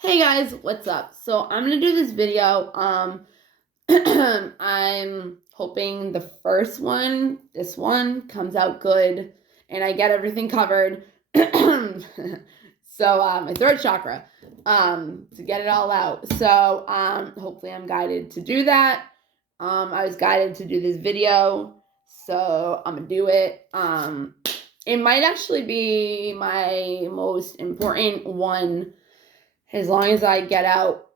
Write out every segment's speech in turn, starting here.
Hey guys, what's up? So I'm gonna do this video. I'm hoping the first one, this one, comes out good and I get everything covered. So my throat chakra, to get it all out. So hopefully I'm guided to do that. I was guided to do this video, so I'm gonna do it. It might actually be my most important one as long as I get out.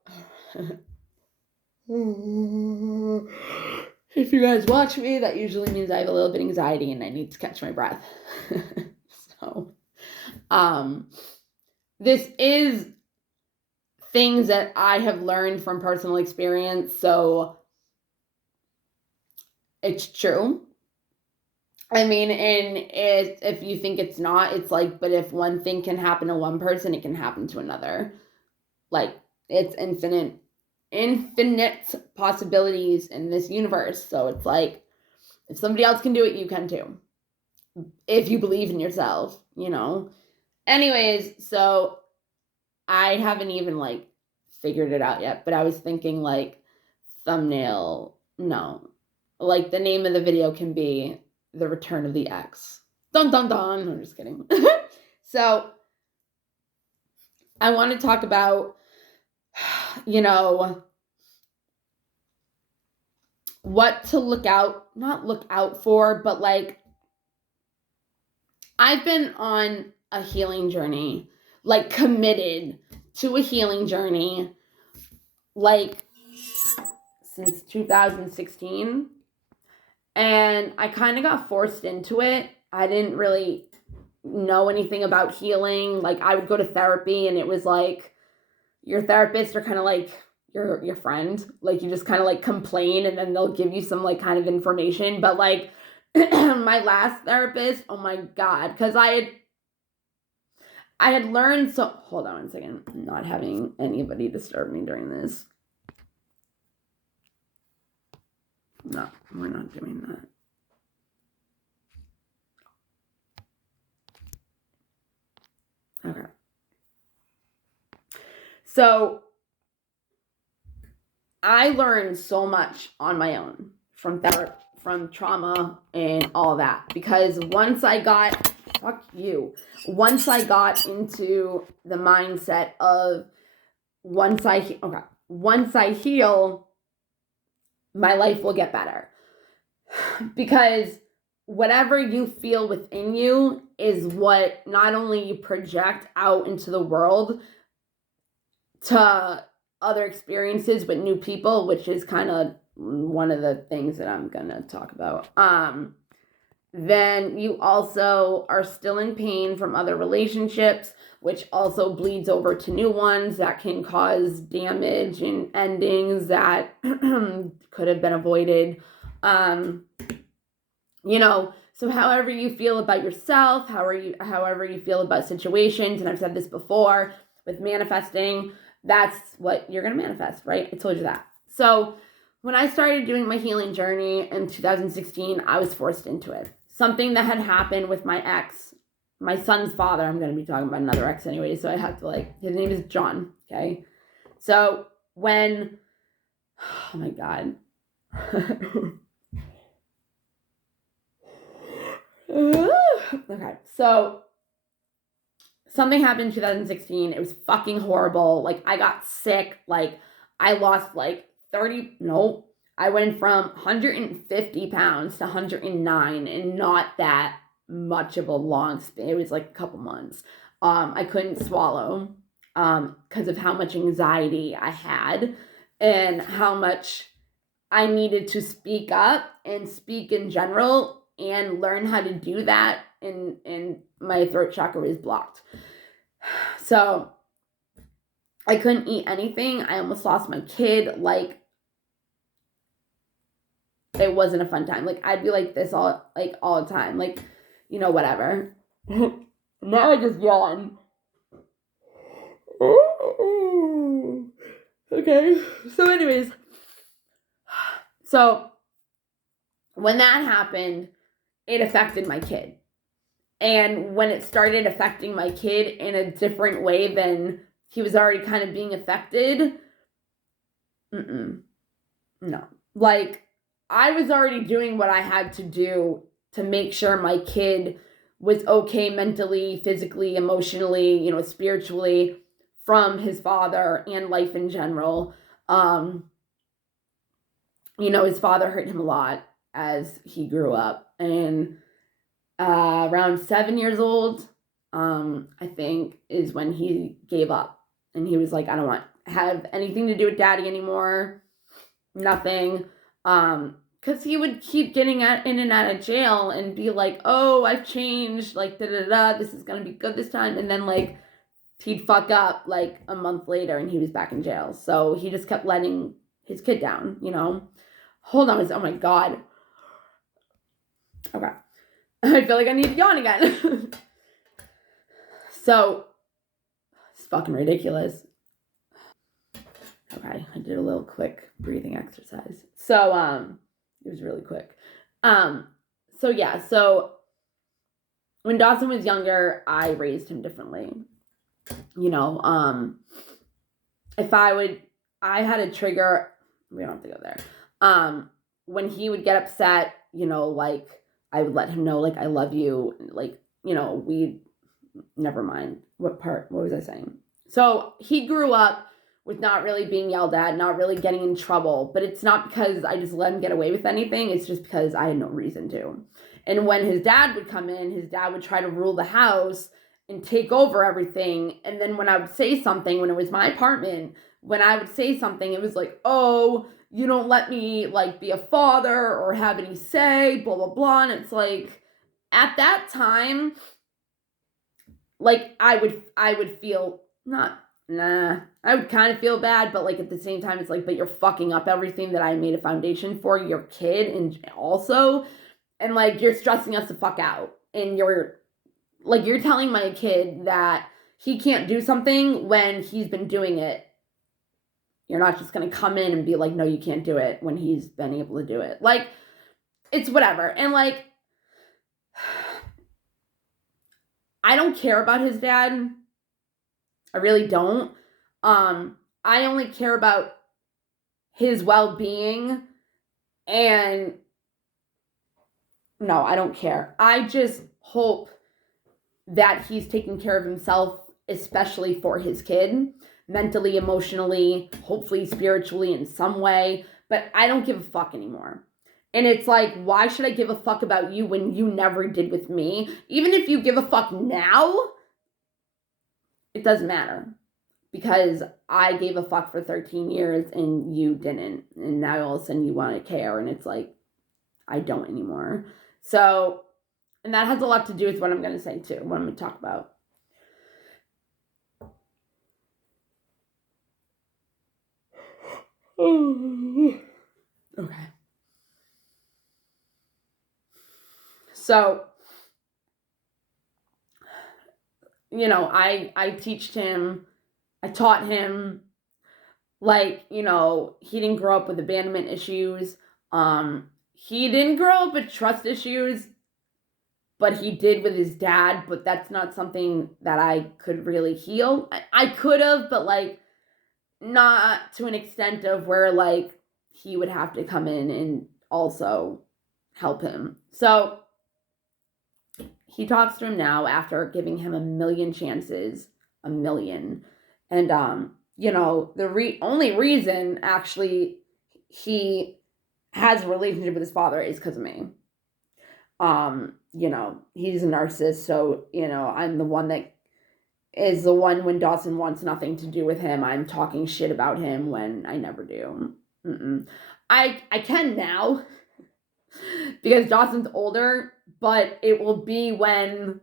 If you guys watch me, that usually means I have a little bit of anxiety and I need to catch my breath. So, this is things that I have learned from personal experience, so it's true. I mean, and if you think it's not, it's like, but if one thing can happen to one person, it can happen to another. Like, it's infinite possibilities in this universe. So it's like, if somebody else can do it, you can too. If you believe in yourself, you know. Anyways, so I haven't even like figured it out yet, but I was thinking like thumbnail, no. Like the name of the video can be The Return of the X. Dun dun dun. I'm just kidding. So I want to talk about, you know, what to not look out for, but like I've been on a healing journey, like committed to a healing journey, like since 2016. And I kind of got forced into it. I didn't really know anything about healing. Like I would go to therapy and it was like your therapists are kind of like your friend. Like you just kind of like complain and then they'll give you some like kind of information. But like my last therapist, oh my God, because I had learned so. Hold on one second. I'm not having anybody disturb me during this. No, we're not doing that. Okay. So I learned so much on my own from therapy, from trauma and all that. Because once I got into the mindset of once I heal, my life will get better. Because whatever you feel within you is what not only you project out into the world to other experiences with new people, which is kind of one of the things that I'm going to talk about. Then you also are still in pain from other relationships, which also bleeds over to new ones that can cause damage and endings that could have been avoided. So however you feel about yourself, however you feel about situations, and I've said this before with manifesting, that's what you're going to manifest, right? I told you that. So when I started doing my healing journey in 2016, I was forced into it. Something that had happened with my ex, my son's father. I'm going to be talking about another ex anyway, so I have to his name is John, okay? So when, oh my God. Okay, so something happened in 2016. It was fucking horrible. Like, I got sick. Like, I lost like 30, no, I went from 150 pounds to 109 and not that much of a long span. It was like a couple months. I couldn't swallow because of how much anxiety I had and how much I needed to speak up and speak in general and learn how to do that, and my throat chakra was blocked. So I couldn't eat anything. I almost lost my kid. Like, it wasn't a fun time. Like, I'd be like this all the time. Like, whatever. Now I just yawn. Okay. So anyways. So when that happened, it affected my kid. And when it started affecting my kid in a different way than he was already kind of being affected. No. Like, I was already doing what I had to do to make sure my kid was okay mentally, physically, emotionally, spiritually from his father and life in general. His father hurt him a lot as he grew up. And around 7 years old, I think, is when he gave up. And he was like, I don't want to have anything to do with daddy anymore. Nothing. Because he would keep getting in and out of jail and be like, oh, I've changed, like, da-da-da, this is going to be good this time. And then, like, he'd fuck up, like, a month later and he was back in jail. So he just kept letting his kid down, Hold on, oh my God. Okay. I feel like I need to yawn again. So, it's fucking ridiculous. Okay, I did a little quick breathing exercise. So, it was really quick. So when Dawson was younger, I raised him differently. If I had a trigger, we don't have to go there. When he would get upset, like, I would let him know, like, I love you, like, never mind. What was I saying? So he grew up with not really being yelled at, not really getting in trouble, but it's not because I just let him get away with anything, it's just because I had no reason to. And when his dad would come in, his dad would try to rule the house and take over everything, and then when I would say something, when it was my apartment, when I would say something, it was like, oh, you don't let me, like, be a father or have any say, blah, blah, blah, and it's like, at that time, like, I would feel, I would kind of feel bad, but, like, at the same time, it's like, but you're fucking up everything that I made a foundation for your kid, and also, and, like, you're stressing us the fuck out, and you're telling my kid that he can't do something when he's been doing it. You're not just gonna come in and be like, no, you can't do it, when he's been able to do it. Like, it's whatever. And, like, I don't care about his dad. I really don't. I only care about his well-being, and no, I don't care. I just hope that he's taking care of himself, especially for his kid, mentally, emotionally, hopefully spiritually in some way, but I don't give a fuck anymore. And it's like, why should I give a fuck about you when you never did with me? Even if you give a fuck now, it doesn't matter. Because I gave a fuck for 13 years and you didn't. And now all of a sudden you want to care. And it's like, I don't anymore. So, and that has a lot to do with what I'm going to say too, what I'm going to talk about. Okay. So, I taught him, like, he didn't grow up with abandonment issues. He didn't grow up with trust issues, but he did with his dad, but that's not something that I could really heal. I could have, but, like, not to an extent of where, like, he would have to come in and also help him. So he talks to him now after giving him a million chances, a million. And, the only reason, actually, he has a relationship with his father is because of me. He's a narcissist, so, I'm the one that is the one when Dawson wants nothing to do with him. I'm talking shit about him when I never do. I can now because Dawson's older, but it will be when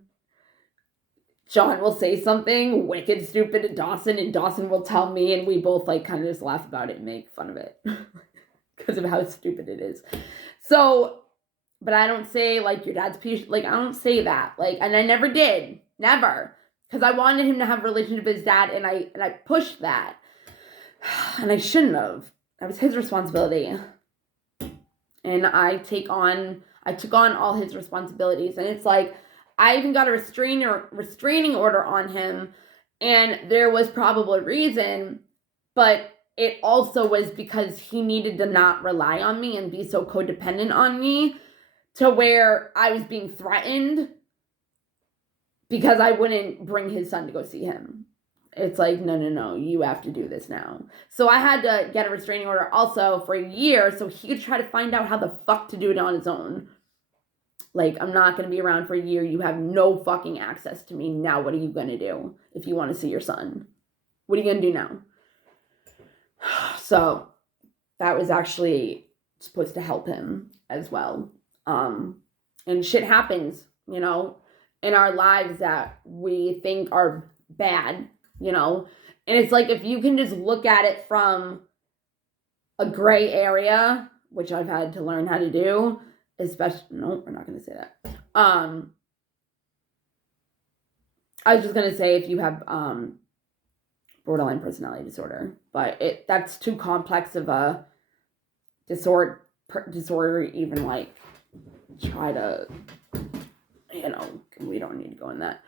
John will say something wicked stupid to Dawson, and Dawson will tell me, and we both, like, kind of just laugh about it and make fun of it because of how stupid it is. So, but I don't say, like, your dad's piece, like, I don't say that, like, and I never did, never, because I wanted him to have a relationship with his dad, and I pushed that, and I shouldn't have. That was his responsibility, and I took on all his responsibilities, and it's like, I even got a restraining order on him, And there was probably a reason, but it also was because he needed to not rely on me and be so codependent on me to where I was being threatened because I wouldn't bring his son to go see him. It's like, no, you have to do this now. So I had to get a restraining order also for a year so he could try to find out how the fuck to do it on his own. Like, I'm not going to be around for a year. You have no fucking access to me. Now what are you going to do if you want to see your son? What are you going to do now? So that was actually supposed to help him as well. And shit happens, in our lives that we think are bad, and it's like, if you can just look at it from a gray area, which I've had to learn how to do, especially, no, we're not going to say that. I was just going to say, if you have borderline personality disorder, but that's too complex of a disorder even like try to, we don't need to go in that.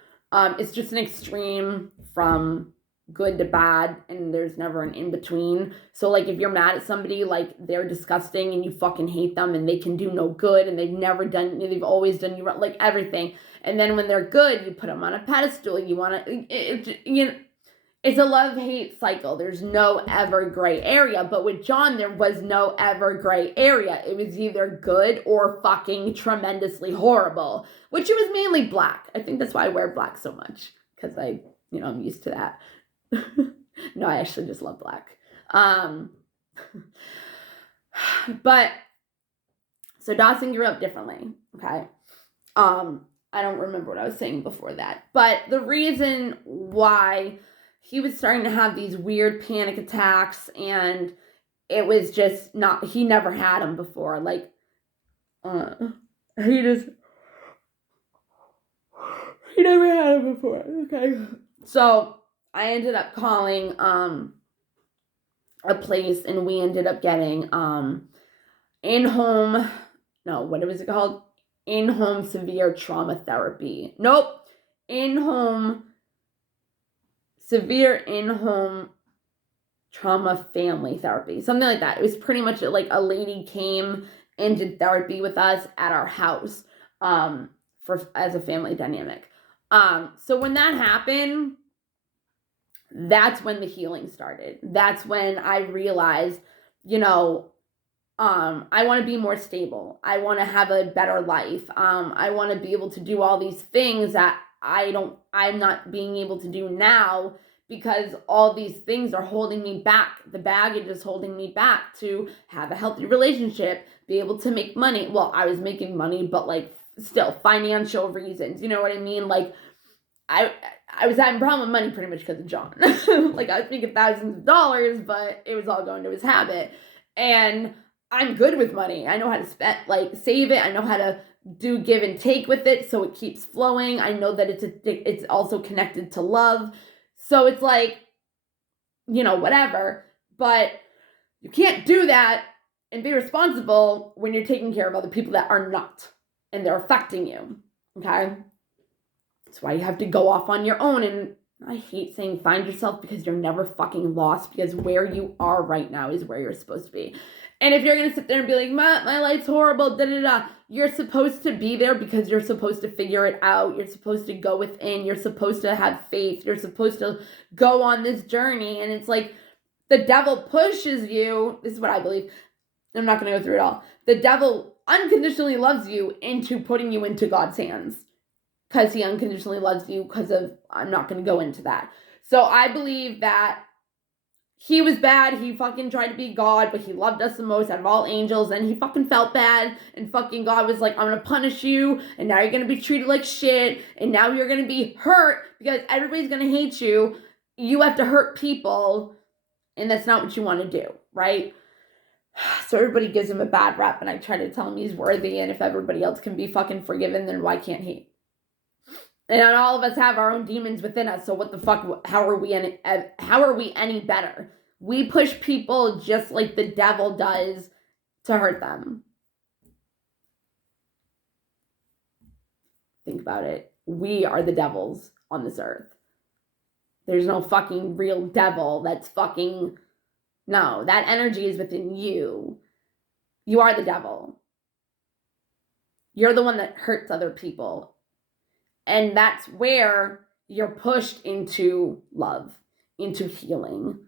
It's just an extreme from good to bad, and there's never an in-between. So, like, if you're mad at somebody, like, they're disgusting and you fucking hate them and they can do no good and they've always done you wrong, like, everything. And then when they're good, you put them on a pedestal. You want to, it's a love-hate cycle. There's no ever gray area. But with John, there was no ever gray area. It was either good or fucking tremendously horrible, which it was mainly black. I think that's why I wear black so much, because I'm used to that. No, I actually just love black. But so Dawson grew up differently. Okay. I don't remember what I was saying before that, but the reason why he was starting to have these weird panic attacks, and it was just not, he never had them before. Like, he never had them before. Okay. So I ended up calling a place, and we ended up getting in-home severe trauma therapy. Nope. Severe in-home trauma family therapy. Something like that. It was pretty much like a lady came and did therapy with us at our house as a family dynamic. So when that happened, that's when the healing started. That's when I realized, I want to be more stable. I want to have a better life. I want to be able to do all these things that I'm not being able to do now, because all these things are holding me back. The baggage is holding me back to have a healthy relationship, be able to make money. Well, I was making money, but like still financial reasons. You know what I mean? Like I was having a problem with money pretty much because of John. Like, I was making thousands of dollars, but it was all going to his habit. And I'm good with money. I know how to save it. I know how to do give and take with it so it keeps flowing. I know that it's also connected to love. So it's like, whatever. But you can't do that and be responsible when you're taking care of other people that are not, and they're affecting you. Okay? That's why you have to go off on your own. And I hate saying find yourself, because you're never fucking lost, because where you are right now is where you're supposed to be. And if you're going to sit there and be like, my life's horrible, you're supposed to be there because you're supposed to figure it out. You're supposed to go within. You're supposed to have faith. You're supposed to go on this journey. And it's like the devil pushes you. This is what I believe. I'm not going to go through it all. The devil unconditionally loves you into putting you into God's hands, because he unconditionally loves you I'm not going to go into that. So I believe that he was bad. He fucking tried to be God, but he loved us the most out of all angels. And he fucking felt bad. And fucking God was like, I'm going to punish you. And now you're going to be treated like shit. And now you're going to be hurt because everybody's going to hate you. You have to hurt people. And that's not what you want to do, right? So everybody gives him a bad rap. And I try to tell him he's worthy. And if everybody else can be fucking forgiven, then why can't he? And all of us have our own demons within us. So what the fuck? How are we any better? We push people just like the devil does to hurt them. Think about it. We are the devils on this earth. There's no fucking real devil that's fucking, no, that energy is within you. You are the devil. You're the one that hurts other people. And that's where you're pushed into love, into healing,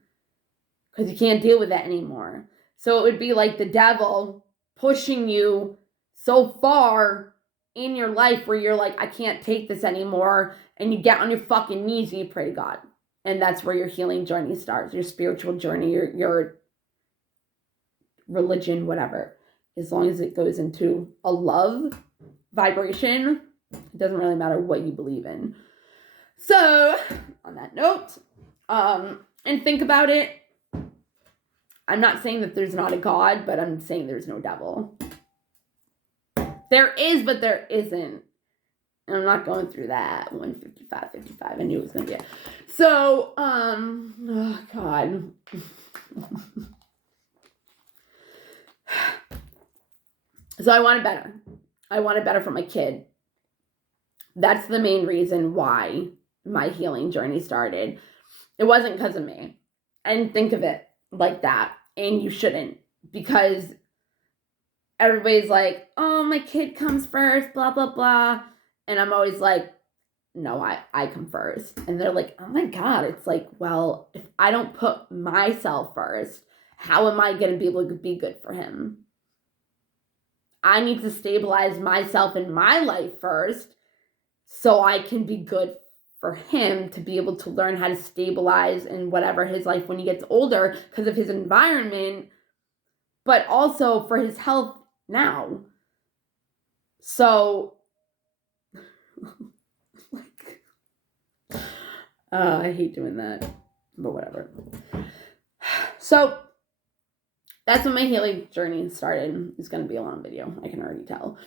because you can't deal with that anymore. So it would be like the devil pushing you so far in your life where you're like, I can't take this anymore. And you get on your fucking knees and you pray to God. And that's where your healing journey starts, your spiritual journey, your religion, whatever. As long as it goes into a love vibration, it doesn't really matter what you believe in. So, on that note, and think about it. I'm not saying that there's not a God, but I'm saying there's no devil. There is, but there isn't. And I'm not going through that. 155. I knew it was going to be it. So, oh God. So I want it better. I want it better for my kid. That's the main reason why my healing journey started. It wasn't because of me. I didn't think of it like that. And you shouldn't. Because everybody's like, oh, my kid comes first, blah, blah, blah. And I'm always like, no, I come first. And they're like, oh my God. It's like, well, if I don't put myself first, how am I going to be able to be good for him? I need to stabilize myself in my life first so I can be good for him to be able to learn how to stabilize in whatever his life when he gets older because of his environment, but also for his health now. So, I hate doing that, but whatever. So, that's when my healing journey started. It's going to be a long video. I can already tell.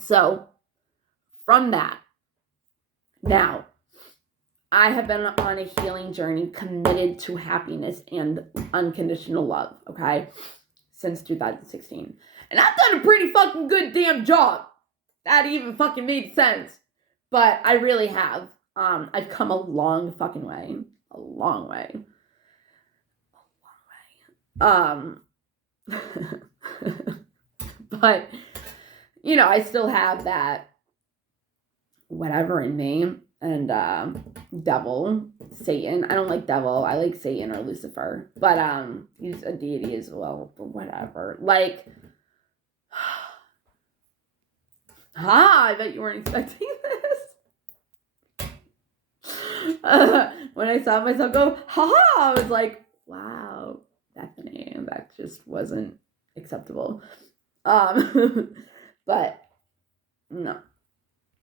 So, from that, now, I have been on a healing journey committed to happiness and unconditional love, okay, since 2016. And I've done a pretty fucking good damn job. That even fucking made sense. But I really have. I've come a long fucking way. A long way. But, you know, I still have that whatever in me. And devil, Satan. I don't like devil. I like Satan or Lucifer. But he's a deity as well. But whatever. Like, I bet you weren't expecting this. When I saw myself go, I was like, wow, Bethany, that just wasn't acceptable. But no.